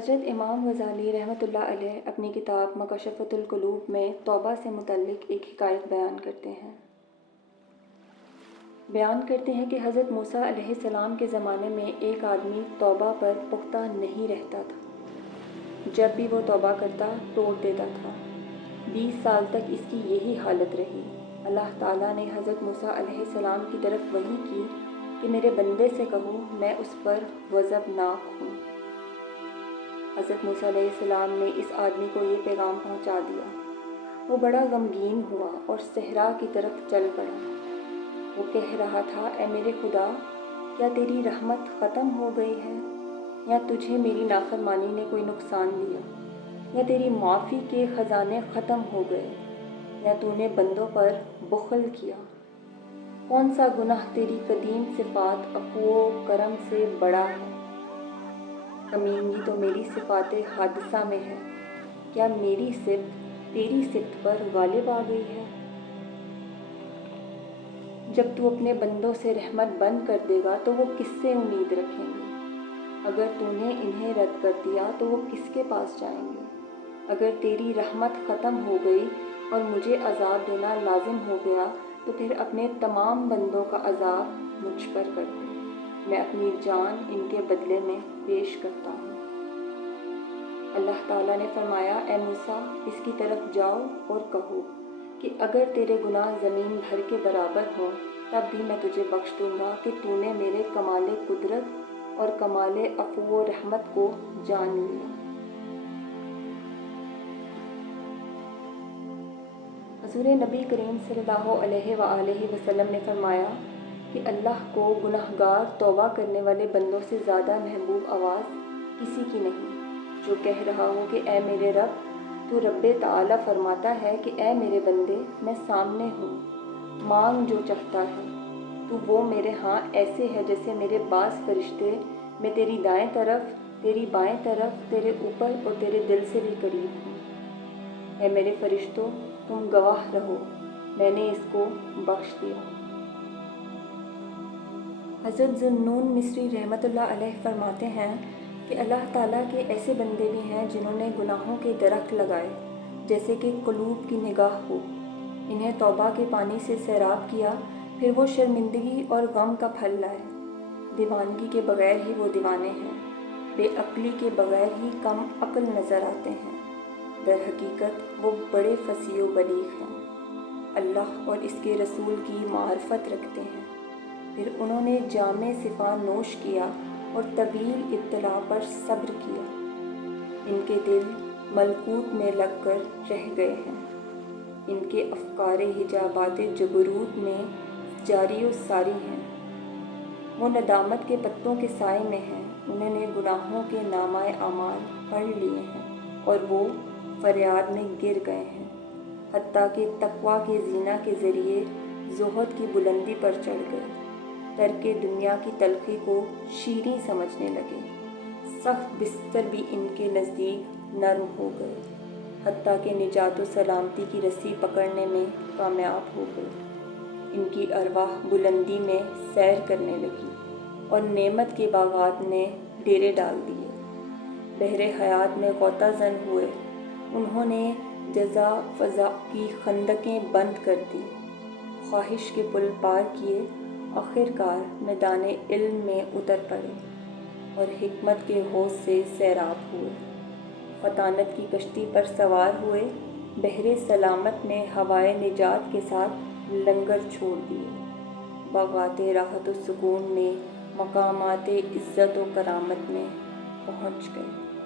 حضرت امام غزالی رحمۃ اللہ علیہ اپنی کتاب مکاشفۃ القلوب میں توبہ سے متعلق ایک حکایت بیان کرتے ہیں کہ حضرت موسیٰ علیہ السلام کے زمانے میں ایک آدمی توبہ پر پختہ نہیں رہتا تھا۔ جب بھی وہ توبہ کرتا توڑ دیتا تھا۔ 20 سال تک اس کی یہی حالت رہی۔ اللہ تعالیٰ نے حضرت موسیٰ علیہ السلام کی طرف وحی کی کہ میرے بندے سے کہو میں اس پر غضبناک ہوں۔ حضرت موسیٰ علیہ السلام نے اس آدمی کو یہ پیغام پہنچا دیا۔ وہ بڑا غمگین ہوا اور صحرا کی طرف چل پڑا۔ وہ کہہ رہا تھا، اے میرے خدا، کیا تیری رحمت ختم ہو گئی ہے؟ یا تجھے میری نافرمانی نے کوئی نقصان دیا؟ یا تیری معافی کے خزانے ختم ہو گئے؟ یا تو نے بندوں پر بخل کیا؟ کون سا گناہ تیری قدیم صفات عفو و کرم سے بڑا ہے؟ کمینگی تو میری صفات حادثہ میں ہے، کیا میری صفت تیری صفت پر غالب آ گئی ہے؟ جب تو اپنے بندوں سے رحمت بند کر دے گا تو وہ کس سے امید رکھیں گے؟ اگر تو نے انہیں رد کر دیا تو وہ کس کے پاس جائیں گے؟ اگر تیری رحمت ختم ہو گئی اور مجھے عذاب دینا لازم ہو گیا تو پھر اپنے تمام بندوں کا عذاب مجھ پر کر دے، میں اپنی جان ان کے بدلے میں پیش کرتا ہوں۔ اللہ تعالیٰ نے فرمایا، اے موسیٰ، اس کی طرف جاؤ اور کہو کہ اگر تیرے گناہ زمین بھر کے برابر ہوں تب بھی میں تجھے بخش دوں گا کہ تو نے میرے کمال قدرت اور کمال عفو و رحمت کو جان لیا۔ حضور نبی کریم صلی اللہ علیہ وآلہ وسلم نے فرمایا کہ اللہ کو گناہگار توبہ کرنے والے بندوں سے زیادہ محبوب آواز کسی کی نہیں، جو کہہ رہا ہو کہ اے میرے رب، تو رب تعالیٰ فرماتا ہے کہ اے میرے بندے، میں سامنے ہوں، مانگ جو چاہتا ہے، تو وہ میرے ہاں ایسے ہے جیسے میرے بعض فرشتے، میں تیری دائیں طرف، تیری بائیں طرف، تیرے اوپر اور تیرے دل سے بھی قریب ہوں۔ اے میرے فرشتوں، تم گواہ رہو، میں نے اس کو بخش دیا۔ حضرت ذوالنون مصری رحمۃ اللہ علیہ فرماتے ہیں کہ اللہ تعالیٰ کے ایسے بندے بھی ہیں جنہوں نے گناہوں کے درخت لگائے جیسے کہ قلوب کی نگاہ ہو، انہیں توبہ کے پانی سے سیراب کیا، پھر وہ شرمندگی اور غم کا پھل لائے۔ دیوانگی کے بغیر ہی وہ دیوانے ہیں، بے عقلی کے بغیر ہی کم عقل نظر آتے ہیں، در حقیقت وہ بڑے فصیح و بلیغ ہیں، اللہ اور اس کے رسول کی معرفت رکھتے ہیں۔ پھر انہوں نے جام صفا نوش کیا اور طویل ابتلا پر صبر کیا، ان کے دل ملکوت میں لگ کر رہ گئے ہیں، ان کے افکار حجابات جبروت میں جاری و ساری ہیں، وہ ندامت کے پتوں کے سائے میں ہیں، انہوں نے گناہوں کے نامہ اعمال پڑھ لیے ہیں اور وہ فریاد میں گر گئے ہیں، حتیٰ کہ تقویٰ کے زینہ کے ذریعے زہد کی بلندی پر چڑھ گئے، ترک دنیا کی تلخی کو شیریں سمجھنے لگے، سخت بستر بھی ان کے نزدیک نرم ہو گئے، حتیٰ کہ نجات و سلامتی کی رسی پکڑنے میں کامیاب ہو گئے، ان کی ارواح بلندی میں سیر کرنے لگی اور نعمت کے باغات نے ڈیرے ڈال دیے، بحر حیات میں غوطہ زن ہوئے، انہوں نے جزا فضا کی خندقیں بند کر دی، خواہش کے پل پار کیے، آخر کار میدان علم میں اتر پڑے اور حکمت کے حوض سے سیراب ہوئے، فطانت کی کشتی پر سوار ہوئے، بحر سلامت میں ہوائے نجات کے ساتھ لنگر چھوڑ دیے، باغات راحت و سکون میں، مقامات عزت و کرامت میں پہنچ گئے۔